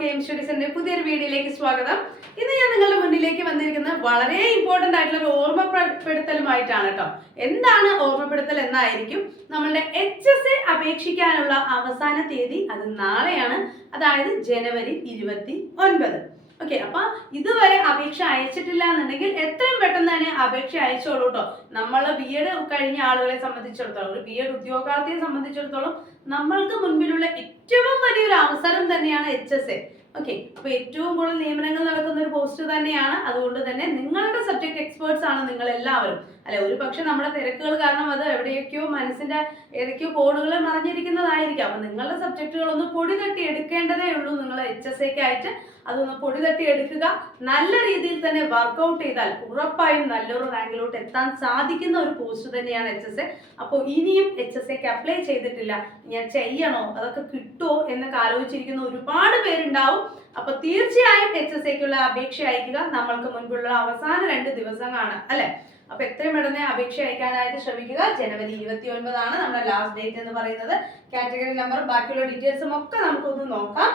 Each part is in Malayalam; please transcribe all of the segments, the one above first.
കെ എം സ്റ്റഡീസിന്റെ പുതിയൊരു വീഡിയോയിലേക്ക് സ്വാഗതം. ഇന്ന് ഞാൻ നിങ്ങളുടെ മുന്നിലേക്ക് വന്നിരിക്കുന്നത് വളരെ ഇമ്പോർട്ടന്റ് ആയിട്ടുള്ള ഒരു ഓർമ്മപ്പെടുത്തലുമായിട്ടാണ് കേട്ടോ. എന്താണ് ഓർമ്മപ്പെടുത്തൽ എന്നായിരിക്കും നമ്മളുടെ എച്ച് എസ് എ അപേക്ഷിക്കാനുള്ള അവസാന തീയതി അത് നാളെയാണ്. അതായത് ജനുവരി ഇരുപത്തി ഒൻപത് ഓക്കെ അപ്പൊ ഇതുവരെ അപേക്ഷ അയച്ചിട്ടില്ല എന്നുണ്ടെങ്കിൽ എത്രയും പെട്ടെന്ന് തന്നെ അപേക്ഷ അയച്ചോളൂ കേട്ടോ. നമ്മൾ ബി എഡ് കഴിഞ്ഞ ആളുകളെ സംബന്ധിച്ചിടത്തോളം ഒരു ബി എഡ് ഉദ്യോഗാർത്ഥിയെ സംബന്ധിച്ചിടത്തോളം നമ്മൾക്ക് മുൻപിലുള്ള ഏറ്റവും വലിയൊരു അവസരം തന്നെയാണ് എച്ച് എസ് എ ഓക്കെ അപ്പൊ ഏറ്റവും കൂടുതൽ നിയമനങ്ങൾ നടക്കുന്ന ഒരു പോസ്റ്റ് തന്നെയാണ്. അതുകൊണ്ട് തന്നെ നിങ്ങളുടെ സബ്ജക്ട് എക്സ്പേർട്സ് ആണ് നിങ്ങൾ എല്ലാവരും അല്ലെ ഒരു പക്ഷെ നമ്മുടെ തിരക്കുകൾ കാരണം അത് എവിടെയൊക്കെയോ മനസ്സിന്റെ ഏതൊക്കെയോ കോണുകൾ മറിഞ്ഞിരിക്കുന്നതായിരിക്കാം. അപ്പൊ നിങ്ങളുടെ സബ്ജക്റ്റുകളൊന്ന് പൊടി തട്ടി എടുക്കേണ്ടതേ ഉള്ളൂ. നിങ്ങൾ എച്ച് എസ് എക്ക് ആയിട്ട് അതൊന്ന് പൊടി തട്ടി എടുക്കുക. നല്ല രീതിയിൽ തന്നെ വർക്കൗട്ട് ചെയ്താൽ ഉറപ്പായും നല്ലൊരു റാങ്കിലോട്ട് എത്താൻ സാധിക്കുന്ന ഒരു പോസ്റ്റ് തന്നെയാണ് എച്ച് എസ് എ അപ്പോൾ ഇനിയും എച്ച് എസ് എക്ക് അപ്ലൈ ചെയ്തിട്ടില്ല. ഞാൻ ചെയ്യണോ? അതൊക്കെ കിട്ടുമോ എന്നൊക്കെ ആലോചിച്ചിരിക്കുന്ന ഒരുപാട് പേരുണ്ടാവും. അപ്പൊ തീർച്ചയായും എച്ച് എസ് എക്കുള്ള അപേക്ഷ അയക്കുക. നമ്മൾക്ക് മുൻപുള്ള അവസാന രണ്ട് ദിവസങ്ങളാണ്. അല്ലെ? അപ്പൊ എത്രയും പെട്ടെന്ന് അപേക്ഷ അയക്കാനായിട്ട് ശ്രമിക്കുക. ജനുവരി ഇരുപത്തി ഒൻപതാണ് നമ്മുടെ ലാസ്റ്റ് ഡേറ്റ് എന്ന് പറയുന്നത്. കാറ്റഗറി നമ്പർ ബാക്കിയുള്ള ഡീറ്റെയിൽസും ഒക്കെ നമുക്കൊന്ന് നോക്കാം.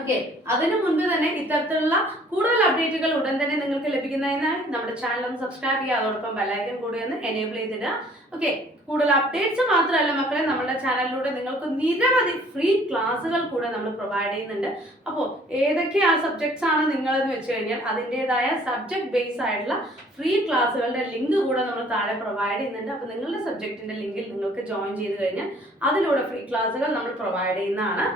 ഓക്കെ അതിനു മുൻപ് തന്നെ ഇത്തരത്തിലുള്ള കൂടുതൽ അപ്ഡേറ്റുകൾ ഉടൻ തന്നെ നിങ്ങൾക്ക് ലഭിക്കുന്നതിനായി നമ്മുടെ ചാനൽ ഒന്ന് സബ്സ്ക്രൈബ് ചെയ്യുക. അതോടൊപ്പം ബെല്ലൈക്കൻ കൂടി ഒന്ന് എനേബിൾ ചെയ്തിടുക. ഓക്കെ കൂടുതൽ അപ്ഡേറ്റ്സ് മാത്രമല്ല മക്കളെ നമ്മുടെ ചാനലിലൂടെ നിങ്ങൾക്ക് നിരവധി ഫ്രീ ക്ലാസ്സുകൾ കൂടെ നമ്മൾ പ്രൊവൈഡ് ചെയ്യുന്നുണ്ട്. അപ്പോൾ ഏതൊക്കെ ആ സബ്ജക്ട്സ് ആണ് നിങ്ങളെന്ന് വെച്ച് കഴിഞ്ഞാൽ അതിന്റെതായ സബ്ജക്ട് ബേസ് ആയിട്ടുള്ള ഫ്രീ ക്ലാസ്സുകളുടെ ലിങ്ക് കൂടെ നമ്മൾ താഴെ പ്രൊവൈഡ് ചെയ്യുന്നുണ്ട്. അപ്പോൾ നിങ്ങളുടെ സബ്ജക്റ്റിന്റെ ലിങ്കിൽ നിങ്ങൾക്ക് ജോയിൻ ചെയ്ത് കഴിഞ്ഞാൽ അതിലൂടെ ഫ്രീ ക്ലാസ്സുകൾ നമ്മൾ പ്രൊവൈഡ് ചെയ്യുന്നതാണ്.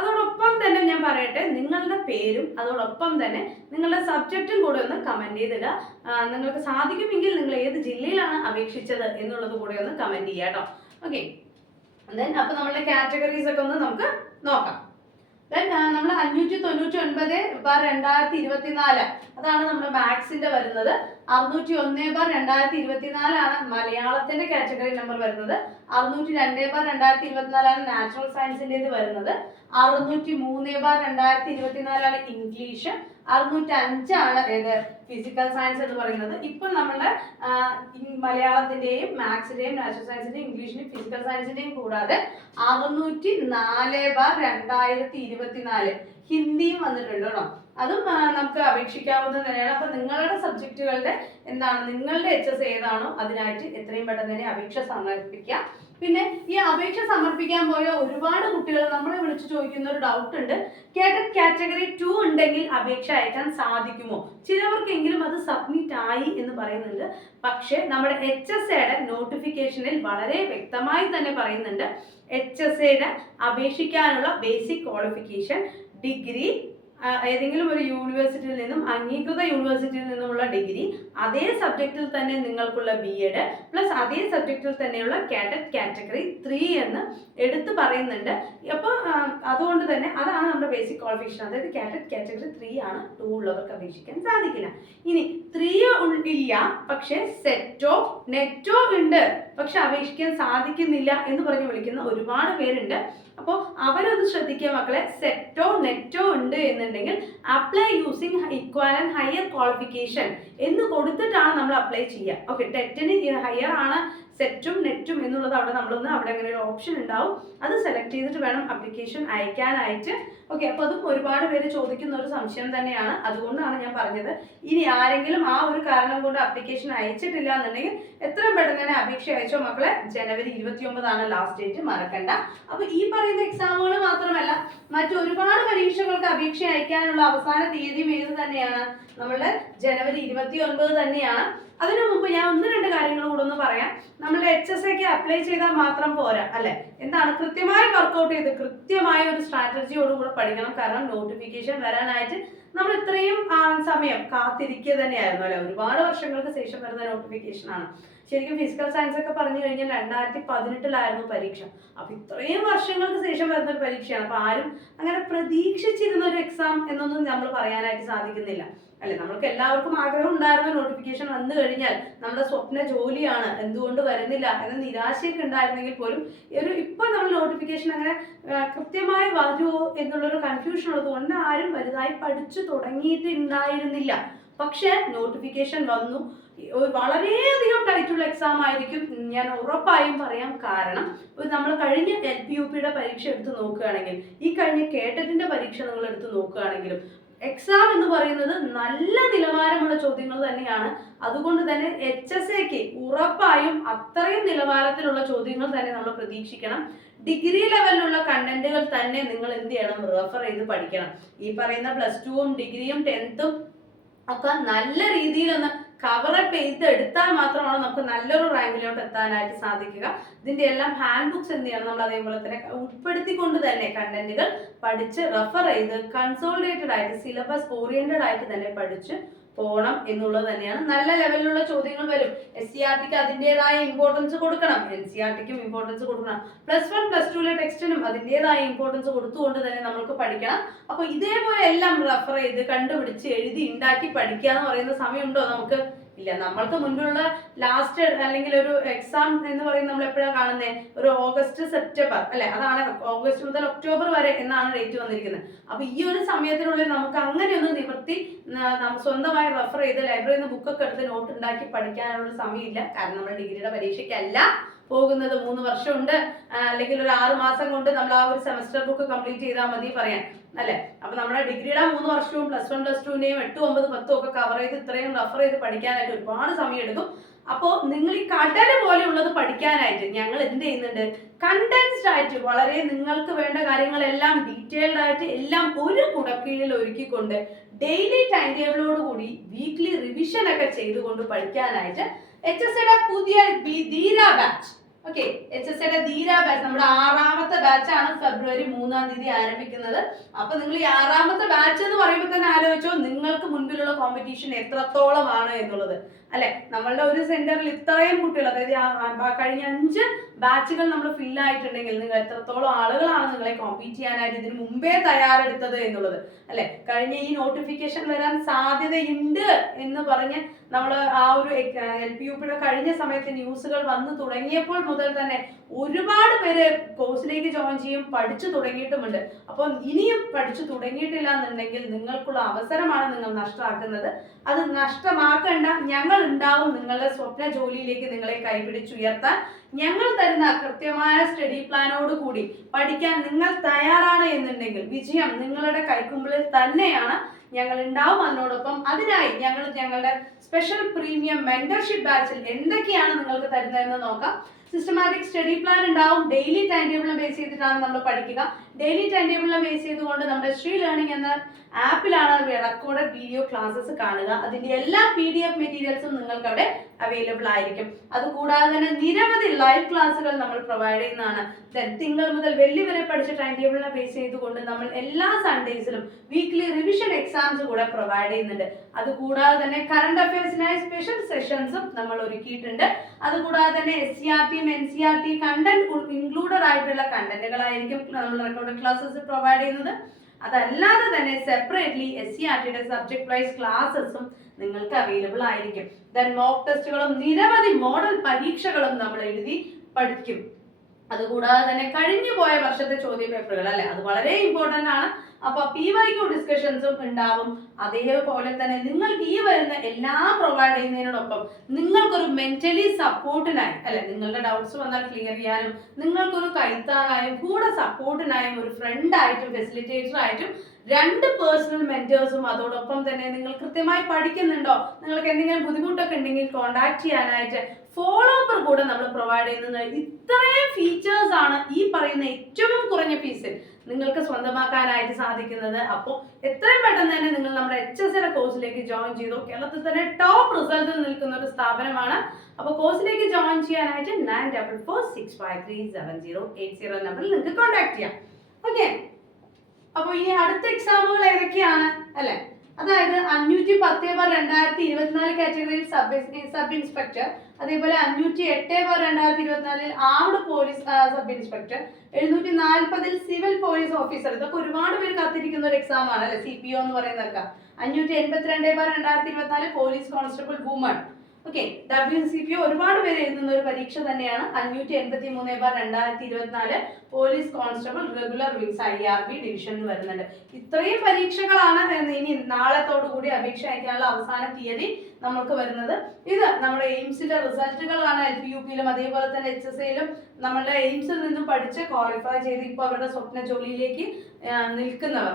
അതോടൊപ്പം തന്നെ ഞാൻ പറയട്ടെ നിങ്ങളുടെ പേരും അതോടൊപ്പം തന്നെ നിങ്ങളുടെ സബ്ജക്റ്റും കൂടെ ഒന്ന് കമന്റ് ചെയ്തിടുക. നിങ്ങൾക്ക് സാധിക്കുമെങ്കിൽ നിങ്ങൾ ഏത് ജില്ലയിലാണ് അപേക്ഷിച്ചത് എന്നുള്ളത് കൂടെ ഒന്ന് കമന്റ് ചെയ്യുക കേട്ടോ. ഓക്കെ ദെൻ അപ്പൊ നമ്മളുടെ കാറ്റഗറീസ് ഒക്കെ ഒന്ന് നമുക്ക് നോക്കാം. ദെൻ നമ്മൾ അഞ്ഞൂറ്റി തൊണ്ണൂറ്റി ഒൻപത് ബാർ രണ്ടായിരത്തി ഇരുപത്തിനാല്. അതാണ് നമ്മുടെ മാത്സിന്റെ വരുന്നത്. അറുന്നൂറ്റി ഒന്ന് ബാർ രണ്ടായിരത്തി ഇരുപത്തിനാലാണ് മലയാളത്തിന്റെ കാറ്റഗറി നമ്പർ വരുന്നത്. അറുന്നൂറ്റി രണ്ട് ബാർ രണ്ടായിരത്തി ഇരുപത്തിനാലാണ് നാച്ചുറൽ സയൻസിന്റെത് വരുന്നത്. അറുന്നൂറ്റി മൂന്ന് ബാർ രണ്ടായിരത്തി ഇരുപത്തിനാലാണ് ഇംഗ്ലീഷ്. അറുന്നൂറ്റി അഞ്ചാണ് ഏത് ഫിസിക്കൽ സയൻസ് എന്ന് പറയുന്നത്. ഇപ്പൊ നമ്മുടെ മലയാളത്തിന്റെയും മാത്സിന്റെയും നാച്ചുറൽ സയൻസിന്റെയും ഇംഗ്ലീഷിന്റെയും ഫിസിക്കൽ സയൻസിന്റെയും കൂടാതെ അറുന്നൂറ്റി നാല് ബാർ രണ്ടായിരത്തി ഇരുപത്തിനാല് ഹിന്ദിയും വന്നിട്ടുണ്ട് കേട്ടോ. അതും നമുക്ക് അപേക്ഷിക്കാവുന്ന തന്നെയാണ് അപ്പൊ നിങ്ങളുടെ സബ്ജക്റ്റുകളുടെ എന്താണ് നിങ്ങളുടെ എച്ച് എസ് ഏതാണോ അതിനായിട്ട് എത്രയും പെട്ടെന്ന് തന്നെ അപേക്ഷ സമർപ്പിക്കാം പിന്നെ ഈ അപേക്ഷ സമർപ്പിക്കാൻ പോയ ഒരുപാട് കുട്ടികൾ നമ്മളെ വിളിച്ചു ചോദിക്കുന്ന ഒരു ഡൗട്ട് ഉണ്ട്. കേട്ടറ്റ് കാറ്റഗറി ടു ഉണ്ടെങ്കിൽ അപേക്ഷ അയക്കാൻ സാധിക്കുമോ? ചിലവർക്കെങ്കിലും അത് സബ്മിറ്റ് ആയി എന്ന് പറയുന്നുണ്ട്. പക്ഷേ നമ്മുടെ എച്ച് എസ് എയുടെ നോട്ടിഫിക്കേഷനിൽ വളരെ വ്യക്തമായി തന്നെ പറയുന്നുണ്ട്. എച്ച് എസ് എയുടെ അപേക്ഷിക്കാനുള്ള ബേസിക് ക്വാളിഫിക്കേഷൻ ഡിഗ്രി ഏതെങ്കിലും ഒരു യൂണിവേഴ്സിറ്റിയിൽ നിന്നും അംഗീകൃത യൂണിവേഴ്സിറ്റിയിൽ നിന്നുമുള്ള ഡിഗ്രി അതേ സബ്ജക്റ്റിൽ തന്നെ നിങ്ങൾക്കുള്ള ബി എഡ് പ്ലസ് അതേ സബ്ജക്റ്റിൽ തന്നെയുള്ള കാഡറ്റ് കാറ്റഗറി ത്രീ എന്ന് എടുത്തു പറയുന്നുണ്ട്. അപ്പോൾ അതുകൊണ്ട് തന്നെ അതാണ് നമ്മുടെ ബേസിക് ക്വാളിഫിക്കേഷൻ അതായത് കാഡറ്റ് കാറ്റഗറി ത്രീ ആണ് ടു ഉള്ളവർക്ക് അപേക്ഷിക്കാൻ സാധിക്കില്ല. ഇനി ത്രീ ഇല്ല പക്ഷേ സെറ്റോ നെറ്റോ ഉണ്ട്. പക്ഷെ അപേക്ഷിക്കാൻ സാധിക്കുന്നില്ല എന്ന് പറഞ്ഞ് വിളിക്കുന്ന ഒരുപാട് പേരുണ്ട്. അപ്പോൾ അവരത് ശ്രദ്ധിക്കുക മക്കളെ. സെറ്റോ നെറ്റോ ഉണ്ട് എന്നുണ്ടെങ്കിൽ apply using equivalent higher qualification എന്ന് കൊടുത്തിട്ടാണ് നമ്മൾ അപ്ലൈ ചെയ്യുക. ഓക്കെ ടെറ്റിന് ഹയർ ആണ് സെറ്റും നെറ്റും എന്നുള്ളത് അവിടെ നമ്മളൊന്ന് അവിടെ അങ്ങനെ ഒരു ഓപ്ഷൻ ഉണ്ടാവും. അത് സെലക്ട് ചെയ്തിട്ട് വേണം അപ്ലിക്കേഷൻ അയക്കാനായിട്ട്. ഓക്കെ അപ്പോൾ അതും ഒരുപാട് പേര് ചോദിക്കുന്ന ഒരു സംശയം തന്നെയാണ്. അതുകൊണ്ടാണ് ഞാൻ പറഞ്ഞത് ഇനി ആരെങ്കിലും ആ ഒരു കാരണം കൊണ്ട് അപ്ലിക്കേഷൻ അയച്ചിട്ടില്ല എന്നുണ്ടെങ്കിൽ എത്രയും പെട്ടെന്ന് തന്നെ അപേക്ഷ അയച്ചോ മക്കളെ? ജനുവരി ഇരുപത്തി ഒമ്പതാണ് ലാസ്റ്റ് ഡേറ്റ് മറക്കണ്ട. അപ്പോൾ ഈ പറയുന്ന എക്സാമുകൾ മാത്രമല്ല മറ്റു ഒരുപാട് പരീക്ഷകൾക്ക് അപേക്ഷ അയക്കാനുള്ള അവസാന തീയതിയും ഏത് തന്നെയാണ്? നമ്മളുടെ ജനുവരി ഇരുപത്തി ഒൻപത് തന്നെയാണ്. അതിനു മുമ്പ് ഞാൻ ഒന്ന് രണ്ട് കാര്യങ്ങൾ കൂടെ ഒന്ന് പറയാം. നമ്മൾ എച്ച് എസ് എക്ക് അപ്ലൈ ചെയ്താൽ മാത്രം പോരാ അല്ലെ? എന്താണ്? കൃത്യമായി വർക്കൗട്ട് ചെയ്ത് കൃത്യമായ ഒരു സ്ട്രാറ്റജിയോടുകൂടെ പഠിക്കണം. കാരണം നോട്ടിഫിക്കേഷൻ വരാനായിട്ട് നമ്മൾ ഇത്രയും സമയം കാത്തിരിക്കുക തന്നെയായിരുന്നു അല്ലെ? ഒരുപാട് വർഷങ്ങൾക്ക് ശേഷം വരുന്ന നോട്ടിഫിക്കേഷൻ ആണ്. ശരിക്കും ഫിസിക്കൽ സയൻസ് ഒക്കെ പറഞ്ഞു കഴിഞ്ഞാൽ രണ്ടായിരത്തി പതിനെട്ടിലായിരുന്നു പരീക്ഷ. അപ്പൊ ഇത്രയും വർഷങ്ങൾക്ക് ശേഷം വരുന്ന ഒരു പരീക്ഷയാണ്. അപ്പൊ ആരും അങ്ങനെ പ്രതീക്ഷിച്ചിരുന്ന ഒരു എക്സാം എന്നൊന്നും നമ്മൾ പറയാനായിട്ട് സാധിക്കുന്നില്ല. അല്ലെ? നമ്മൾക്ക് എല്ലാവർക്കും ആഗ്രഹം ഉണ്ടായിരുന്ന നോട്ടിഫിക്കേഷൻ വന്നു കഴിഞ്ഞാൽ നമ്മുടെ സ്വപ്ന ജോലിയാണ്. എന്തുകൊണ്ട് വരുന്നില്ല എന്ന നിരാശയൊക്കെ ഉണ്ടായിരുന്നെങ്കിൽ പോലും ഒരു ഇപ്പൊ നമ്മൾ നോട്ടിഫിക്കേഷൻ അങ്ങനെ കൃത്യമായി വരുമോ എന്നുള്ളൊരു കൺഫ്യൂഷൻ ഉള്ളത് കൊണ്ട് ആരും വലുതായി പഠിച്ചു തുടങ്ങിയിട്ടുണ്ടായിരുന്നില്ല. പക്ഷേ നോട്ടിഫിക്കേഷൻ വന്നു. വളരെയധികം ടൈറ്റുള്ള എക്സാം ആയിരിക്കും. ഞാൻ ഉറപ്പായും പറയാം. കാരണം നമ്മൾ കഴിഞ്ഞ എൽ പി യു പിയുടെ പരീക്ഷ എടുത്ത് നോക്കുകയാണെങ്കിൽ ഈ കഴിഞ്ഞ കേട്ടറ്റിന്റെ പരീക്ഷ നിങ്ങൾ എടുത്ത് നോക്കുകയാണെങ്കിലും എക്സാം എന്ന് പറയുന്നത് നല്ല നിലവാരമുള്ള ചോദ്യങ്ങൾ തന്നെയാണ്. അതുകൊണ്ട് തന്നെ എച്ച് എസ് എക്ക് ഉറപ്പായും അത്രയും നിലവാരത്തിലുള്ള ചോദ്യങ്ങൾ തന്നെ നമ്മൾ പ്രതീക്ഷിക്കണം. ഡിഗ്രി ലെവലിലുള്ള കണ്ടന്റുകൾ തന്നെ നിങ്ങൾ എന്ത് ചെയ്യണം? റെഫർ ചെയ്ത് പഠിക്കണം. ഈ പറയുന്ന പ്ലസ് ടുവും ഡിഗ്രിയും ടെൻത്തും ഒക്കെ നല്ല രീതിയിലൊന്ന് കവറപ്പ് ചെയ്ത് എടുത്താൽ മാത്രമാണ് നമുക്ക് നല്ലൊരു റാങ്കിലോട്ട് എത്താനായിട്ട് സാധിക്കുക. ഇതിന്റെ എല്ലാം ഹാൻഡ് ബുക്സ് എന്ത് ചെയ്യണം നമ്മൾ അതേപോലെ തന്നെ ഉൾപ്പെടുത്തിക്കൊണ്ട് തന്നെ കണ്ടന്റുകൾ പഠിച്ച് റെഫർ ചെയ്ത് കൺസോളിഡേറ്റഡ് ആയിട്ട് സിലബസ് ഓറിയന്റഡ് ആയിട്ട് തന്നെ പഠിച്ച് പോകണം എന്നുള്ളത് തന്നെയാണ്. നല്ല ലെവലിലുള്ള ചോദ്യങ്ങൾ വരും. എസ് സി ആർ ടിക്ക് അതിന്റെതായ ഇമ്പോർട്ടൻസ് കൊടുക്കണം. എൻ സി ആർ ടിക്കും ഇമ്പോർട്ടൻസ് കൊടുക്കണം. പ്ലസ് വൺ പ്ലസ് ടുവിലെ ടെക്സ്റ്റിനും അതിന്റെതായ ഇമ്പോർട്ടൻസ് കൊടുത്തുകൊണ്ട് തന്നെ നമ്മൾക്ക് പഠിക്കണം. അപ്പോൾ ഇതേപോലെ എല്ലാം റെഫർ ചെയ്ത് കണ്ടുപിടിച്ച് എഴുതി ഉണ്ടാക്കി പഠിക്കുക എന്ന് പറയുന്ന സമയമുണ്ടോ നമുക്ക്? ഇല്ല. നമ്മൾക്ക് മുൻപിലുള്ള ലാസ്റ്റ് അല്ലെങ്കിൽ ഒരു എക്സാം എന്ന് പറയുന്നത് നമ്മൾ എപ്പോഴാണ് കാണുന്നത് ഒരു ഓഗസ്റ്റ് സെപ്റ്റംബർ അല്ലെ? അതാണ് ഓഗസ്റ്റ് മുതൽ ഒക്ടോബർ വരെ എന്നാണ് ഡേറ്റ് വന്നിരിക്കുന്നത്. അപ്പൊ ഈ ഒരു സമയത്തിനുള്ളിൽ നമുക്ക് അങ്ങനെ ഒന്ന് നിവർത്തി സ്വന്തമായി റെഫർ ചെയ്ത് ലൈബ്രറിയിൽ നിന്ന് ബുക്കൊക്കെ എടുത്ത് നോട്ട് ഉണ്ടാക്കി പഠിക്കാനുള്ള സമയമില്ല. കാരണം നമ്മൾ ഡിഗ്രിയുടെ പരീക്ഷയ്ക്കല്ല. പോകുന്നത് മൂന്ന് വർഷമുണ്ട്. അല്ലെങ്കിൽ ഒരു ആറ് മാസം കൊണ്ട് നമ്മൾ ആ ഒരു സെമസ്റ്റർ ബുക്ക് കംപ്ലീറ്റ് ചെയ്താൽ മതി പറയാൻ. അല്ലെ? അപ്പൊ നമ്മുടെ ഡിഗ്രിയുടെ മൂന്ന് വർഷവും പ്ലസ് വൺ പ്ലസ് ടുവിനെയും എട്ടും ഒമ്പത് പത്തും ഒക്കെ കവർ ചെയ്ത് ഇത്രയും റഫർ ചെയ്ത് പഠിക്കാനായിട്ട് ഒരുപാട് സമയം എടുക്കും അപ്പോൾ നിങ്ങൾ ഈ കടൽ പോലെയുള്ളത് പഠിക്കാനായിട്ട് ഞങ്ങൾ എന്ത് ചെയ്യുന്നുണ്ട്? കണ്ടൻസ്ഡ് ആയിട്ട് വളരെ നിങ്ങൾക്ക് വേണ്ട കാര്യങ്ങളെല്ലാം ഡീറ്റെയിൽഡ് ആയിട്ട് എല്ലാം ഒരു കുടക്കീഴിൽ ഒരുക്കിക്കൊണ്ട് ഡെയിലി ടൈം ടേബിളോട് കൂടി വീക്ക്ലി റിവിഷൻ ഒക്കെ ചെയ്തുകൊണ്ട് പഠിക്കാനായിട്ട് എച്ച് എസ് സിയുടെ പുതിയ ധീര ബാച്ച് ഓക്കെ എച്ച് എസ് എയുടെ ധീര ബാച്ച് നമ്മുടെ ആറാമത്തെ ബാച്ചാണ് ഫെബ്രുവരി മൂന്നാം തീയതി ആരംഭിക്കുന്നത്. അപ്പൊ നിങ്ങൾ ഈ ആറാമത്തെ ബാച്ച് എന്ന് പറയുമ്പോൾ തന്നെ ആലോചിച്ചോ നിങ്ങൾക്ക് മുൻപിലുള്ള കോമ്പറ്റീഷൻ എത്രത്തോളമാണ് എന്നുള്ളത്. അല്ലെ? നമ്മളുടെ ഒരു സെന്ററിൽ ഇത്രയും കുട്ടികൾ അതായത് കഴിഞ്ഞ അഞ്ച് ബാച്ചുകൾ നമ്മൾ ഫിൽ ആയിട്ടുണ്ടെങ്കിൽ നിങ്ങൾ എത്രത്തോളം ആളുകളാണ് നിങ്ങളെ കോമ്പീറ്റ് ചെയ്യാനായിട്ട് ഇതിന് മുമ്പേ തയ്യാറെടുത്തത് എന്നുള്ളത് അല്ലെ? കഴിഞ്ഞ ഈ നോട്ടിഫിക്കേഷൻ വരാൻ സാധ്യതയുണ്ട് എന്ന് പറഞ്ഞ് നമ്മൾ ആ ഒരു എൽ പി യു പിയുടെ കഴിഞ്ഞ സമയത്ത് ന്യൂസുകൾ വന്നു തുടങ്ങിയപ്പോൾ മുതൽ തന്നെ ഒരുപാട് പേര് കോഴ്സിലേക്ക് ജോയിൻ ചെയ്യും പഠിച്ചു തുടങ്ങിയിട്ടുമുണ്ട്. അപ്പോൾ ഇനിയും പഠിച്ചു തുടങ്ങിയിട്ടില്ല എന്നുണ്ടെങ്കിൽ നിങ്ങൾക്കുള്ള അവസരമാണ് നിങ്ങൾ നഷ്ടമാക്കുന്നത്. അത് നഷ്ടമാക്കണ്ട. ഞങ്ങൾ ഉണ്ടാവും നിങ്ങളുടെ സ്വപ്ന ജോലിയിലേക്ക് നിങ്ങളെ കൈപിടിച്ചുയർത്താൻ ഞങ്ങൾ തരുന്ന കൃത്യമായ സ്റ്റഡി പ്ലാനോട് കൂടി പഠിക്കാൻ നിങ്ങൾ തയ്യാറാണ് എന്നുണ്ടെങ്കിൽ വിജയം നിങ്ങളുടെ കൈക്കുമ്പിളിൽ തന്നെയാണ് ഞങ്ങൾ ഉണ്ടാവും. അതിനോടൊപ്പം അതിനായി ഞങ്ങൾ ഞങ്ങളുടെ സ്പെഷ്യൽ പ്രീമിയം മെന്റർഷിപ്പ് ബാച്ചിൽ എന്തൊക്കെയാണ് നിങ്ങൾക്ക് തരുന്നതെന്ന് നോക്കാം. സിസ്റ്റമാറ്റിക് സ്റ്റഡി പ്ലാൻ ഉണ്ടാവും. ഡെയിലി ടൈം ടേബിൾ ബേസ് ചെയ്തിട്ടാണ് നമ്മൾ പഠിക്കുക. ഡെയിലി ടൈം ടേബിളിനെ ബേസ് ചെയ്തുകൊണ്ട് നമ്മുടെ ശ്രീ ലേണിംഗ് എന്ന ആപ്പിലാണ് റെക്കോർഡ് വീഡിയോ ക്ലാസ്സസ് കാണുക. അതിന്റെ എല്ലാ പി ഡി എഫ് മെറ്റീരിയൽസും നിങ്ങൾക്ക് അവിടെ അവൈലബിൾ ആയിരിക്കും. അതുകൂടാതെ തന്നെ നിരവധി ലൈവ് ക്ലാസ്സുകൾ നമ്മൾ പ്രൊവൈഡ് ചെയ്യുന്നതാണ്. തിങ്കൾ മുതൽ വെള്ളി വരെ പഠിച്ച ടൈം ടേബിളിനെ ബേസ് ചെയ്തുകൊണ്ട് നമ്മൾ എല്ലാ സൺഡേസിലും വീക്ക്ലി റിവിഷൻ എക്സാംസ് കൂടെ പ്രൊവൈഡ് ചെയ്യുന്നുണ്ട്. അതുകൂടാതെ തന്നെ കറണ്ട് അഫയേഴ്സിനായി സ്പെഷ്യൽ സെഷൻസും നമ്മൾ ഒരുക്കിയിട്ടുണ്ട്. അതുകൂടാതെ തന്നെ എസ് സി ആർ ടിയും N C R T content included ആയിട്ടുള്ള കണ്ടന്റുകളായിരിക്കും നമ്മൾ റെക്കോർഡ് ക്ലാസ്സസ് പ്രൊവൈഡ് ചെയ്യുന്നത്. അതല്ലാതെ തന്നെ സെപ്പറേറ്റ്ലി എസ് സി ആർ ടിയുടെ സബ്ജക്ട് വൈസ് ക്ലാസ്സസും നിങ്ങൾക്ക് അവൈലബിൾ ആയിരിക്കും. ദെൻ മോക്ക് ടെസ്റ്റുകളും നിരവധി മോഡൽ പരീക്ഷകളും നമ്മൾ എഴുതി പഠിക്കും. അതുകൂടാതെ തന്നെ കഴിഞ്ഞു പോയ വർഷത്തെ ചോദ്യ പേപ്പറുകൾ അല്ലെ? അത് വളരെ ഇമ്പോർട്ടന്റ് ആണ്. അപ്പൊ പി വൈക്യു ഡിസ്കഷൻസും ഉണ്ടാവും. അതേപോലെ തന്നെ നിങ്ങൾക്ക് ഈ വരുന്ന എല്ലാ പ്രൊവൈഡ് ചെയ്യുന്നതിനോടൊപ്പം നിങ്ങൾക്കൊരു മെന്റലി സപ്പോർട്ടിനായി അല്ലെ? നിങ്ങളുടെ ഡൗട്ട്സ് വന്നാൽ ക്ലിയർ ചെയ്യാനും നിങ്ങൾക്കൊരു കൈത്താറായും കൂടെ സപ്പോർട്ടിനായും ഒരു ഫ്രണ്ട് ആയിട്ടും ഫെസിലിറ്റേറ്റർ ആയിട്ടും രണ്ട് പേഴ്സണൽ മെന്റേഴ്സും അതോടൊപ്പം തന്നെ നിങ്ങൾ കൃത്യമായി പഠിക്കുന്നുണ്ടോ? നിങ്ങൾക്ക് എന്തെങ്കിലും ബുദ്ധിമുട്ടൊക്കെ ഉണ്ടെങ്കിൽ കോണ്ടാക്ട് ചെയ്യാനായിട്ട് ഫോളോ അപ്പർ കൂടെ നമ്മൾ പ്രൊവൈഡ് ചെയ്യുന്നത് ഇത്രയും ഫീച്ചേഴ്സ് ആണ് ഈ പറയുന്ന ഏറ്റവും കുറഞ്ഞ ഫീസിൽ നിങ്ങൾക്ക് സ്വന്തമാക്കാനായിട്ട് സാധിക്കുന്നത്. അപ്പോൾ എത്രയും പെട്ടെന്ന് തന്നെ നിങ്ങൾ നമ്മുടെ എച്ച് എസ് എ കോഴ്സിലേക്ക് ജോയിൻ ചെയ്തു. കേരളത്തിൽ തന്നെ ടോപ്പ് റിസൾട്ടിൽ നിൽക്കുന്ന ഒരു സ്ഥാപനമാണ്. അപ്പോൾ കോഴ്സിലേക്ക് ജോയിൻ ചെയ്യാനായിട്ട് nine double four six five three seven zero eight zero നമ്പറിൽ നിങ്ങൾക്ക് കോൺടാക്ട് ചെയ്യാം. ഓക്കെ അപ്പോൾ ഇനി അടുത്ത എക്സാമുകൾ ഏതൊക്കെയാണ്? അല്ലെ? അതായത് അഞ്ഞൂറ്റി പത്ത് ബാർ രണ്ടായിരത്തി ഇരുപത്തിനാല് കാറ്റഗറിയിൽ സബ് സബ് ഇൻസ്പെക്ടർ അതേപോലെ അഞ്ഞൂറ്റി എട്ട് ബാർ രണ്ടായിരത്തി ഇരുപത്തിനാലിൽ ആർഡ് പോലീസ് സബ് ഇൻസ്പെക്ടർ എഴുന്നൂറ്റി നാൽപ്പതിൽ സിവിൽ പോലീസ് ഓഫീസർ ഇതൊക്കെ ഒരുപാട് പേര് കാത്തിരിക്കുന്ന ഒരു എക്സാം ആണ് അല്ലെ? സി പി ഒ എന്ന് പറയുന്നതൊക്കെ. അഞ്ഞൂറ്റി എൺപത്തിരണ്ട് ബാർ രണ്ടായിരത്തി ഇരുപത്തിനാല് police constable woman okay W C P ഒരുപാട് പേര് എഴുതുന്ന ഒരു പരീക്ഷ തന്നെയാണ് അഞ്ഞൂറ്റി എൺപത്തി മൂന്ന് ബാർ രണ്ടായിരത്തി ഇരുപത്തിനാല്. Police constable regular wings I R B division വരുന്നുണ്ട്. ഇത്രയും പരീക്ഷകളാണ് ഇനി നാളത്തോടുകൂടി അപേക്ഷ അയക്കാനുള്ള അവസാന തീയതി നമുക്ക് വരുന്നത്. ഇത് നമ്മുടെ എയിംസിലെ റിസൾട്ടുകളാണ്. എൽ പി യു പിയിലും അതേപോലെ തന്നെ എച്ച് എസ് ഐയിലും നമ്മളുടെ എയിംസിൽ നിന്നും പഠിച്ച് ക്വാളിഫൈ ചെയ്ത് ഇപ്പോൾ അവരുടെ സ്വപ്ന ജോലിയിലേക്ക് നിൽക്കുന്നവർ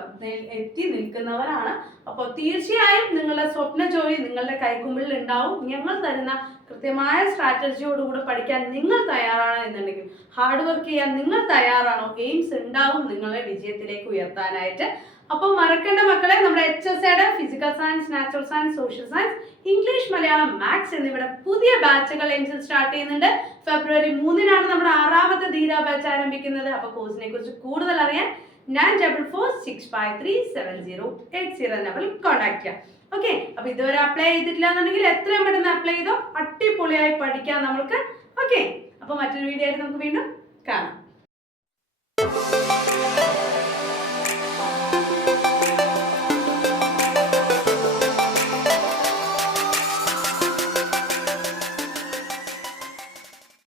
എത്തി നിൽക്കുന്നവരാണ്. അപ്പോൾ തീർച്ചയായും നിങ്ങളുടെ സ്വപ്ന ജോലി നിങ്ങളുടെ കൈക്കുമ്പിളിൽ ഉണ്ടാവും. ഞങ്ങൾ തരുന്ന കൃത്യമായ സ്ട്രാറ്റജിയോടുകൂടെ പഠിക്കാൻ നിങ്ങൾ തയ്യാറാണ് എന്നുണ്ടെങ്കിൽ ഹാർഡ് വർക്ക് ചെയ്യാൻ നിങ്ങൾ തയ്യാറാണോ? എയിംസ് ഉണ്ടാവും നിങ്ങളെ വിജയത്തിലേക്ക് ഉയർത്താനായിട്ട്. അപ്പോൾ മറക്കേണ്ട മക്കളെ നമ്മുടെ എച്ച് എസ് എയുടെ physical science natural science social science English Malayalam maths എന്നിവയുടെ പുതിയ ബാച്ചുകൾ എയിംസിൽ സ്റ്റാർട്ട് ചെയ്യുന്നുണ്ട്. ഫെബ്രുവരി മൂന്നിനാണ് നമ്മുടെ ആറാമത്തെ ധീര ബാച്ച് ആരംഭിക്കുന്നത്. അപ്പോൾ കോഴ്സിനെ കുറിച്ച് കൂടുതൽ അറിയാൻ nine double four six five three seven zero eight zero നമ്പറിൽ കോൺടാക്ട് ചെയ്യാം. ഓക്കെ അപ്പൊ ഇതുവരെ അപ്ലൈ ചെയ്തിട്ടില്ല എന്നുണ്ടെങ്കിൽ എത്രയും പെട്ടെന്ന് അപ്ലൈ ചെയ്തോ അടിപൊളിയായി പഠിക്കാം നമ്മൾക്ക്. ഓക്കെ അപ്പൊ മറ്റൊരു വീഡിയോ ആയിട്ട് നമുക്ക് വീണ്ടും കാണാം.